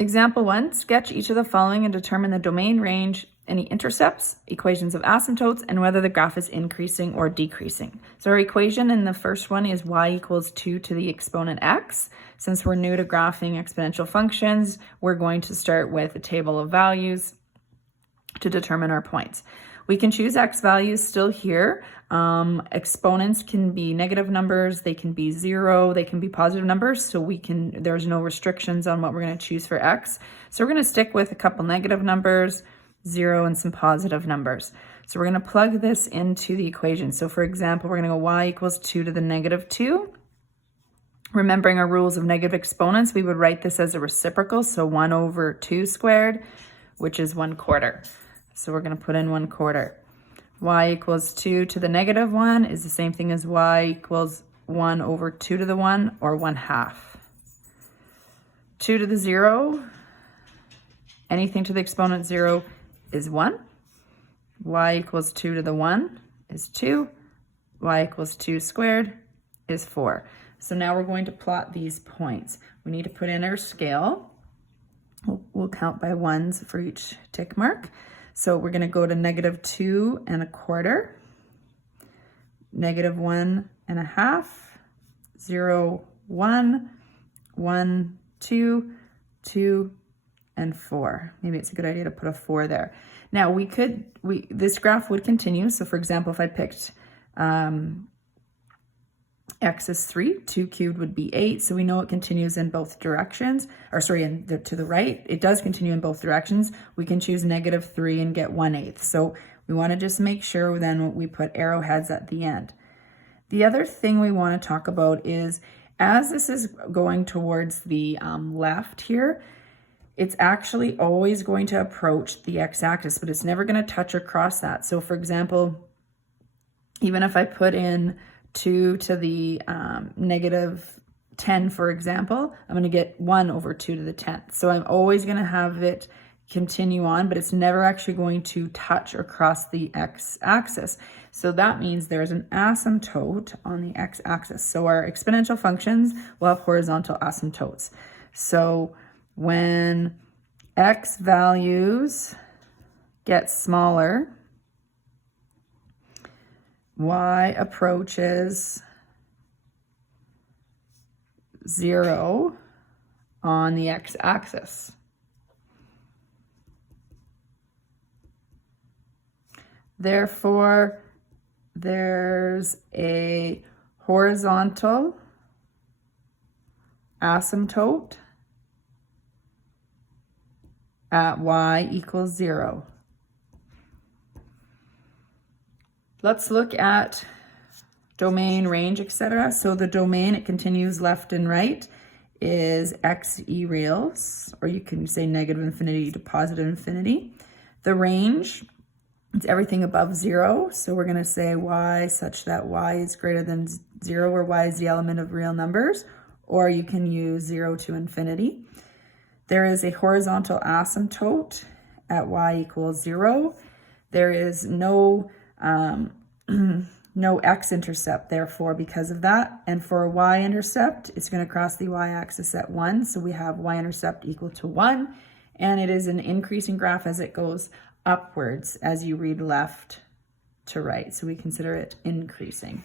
Example 1, sketch each of the following and determine the domain, range, any intercepts, equations of asymptotes, and whether the graph is increasing or decreasing. So our equation in the first one is y equals 2 to the exponent x. Since we're new to graphing exponential functions, we're going to start with a table of values to determine our points. We can choose x values still here. Exponents can be negative numbers, they can be 0, they can be positive numbers, so there's no restrictions on what we're going to choose for x. So we're going to stick with a couple negative numbers, 0, and some positive numbers. So we're going to plug this into the equation. So for example, we're going to go y equals 2 to the negative 2. Remembering our rules of negative exponents, we would write this as a reciprocal, so 1 over 2 squared, which is 1/4. So we're going to put in 1/4. Y equals 2 to the negative 1 is the same thing as y equals 1 over 2 to the 1, or 1/2. 2 to the 0, anything to the exponent 0 is 1. Y equals 2 to the 1 is 2. Y equals 2 squared is 4. So now we're going to plot these points. We need to put in our scale. We'll count by ones for each tick mark. So we're going to go to -2 1/4, -1 1/2, 0, 1, 1, 2, 2, and 4. Maybe it's a good idea to put a 4 there. Now this graph would continue. So for example, if I picked x is 3, 2 cubed would be 8, so we know it continues in both directions, or sorry, to the right. It does continue in both directions. We can choose -3 and get 1/8. So we want to just make sure then we put arrowheads at the end. The other thing we want to talk about is, as this is going towards the left here, it's actually always going to approach the x-axis, but it's never going to touch or cross that. So for example, even if I put in 2 to the -10, for example, I'm going to get 1 over 2 to the 10th. So I'm always going to have it continue on, but it's never actually going to touch or cross the x-axis. So that means there's an asymptote on the x-axis. So our exponential functions will have horizontal asymptotes. So when x values get smaller, y approaches 0 on the x-axis. Therefore, there's a horizontal asymptote at y equals 0. Let's look at domain, range, etc. So the domain, it continues left and right, is xe reals, or you can say -infinity to +infinity. The range, it's everything above 0. So we're going to say y such that y is greater than 0, or y is the element of real numbers, or you can use 0 to infinity. There is a horizontal asymptote at y equals 0. There is no x-intercept, therefore, because of that. And for a y-intercept, it's going to cross the y-axis at 1. So we have y-intercept equal to 1. And it is an increasing graph as it goes upwards as you read left to right. So we consider it increasing.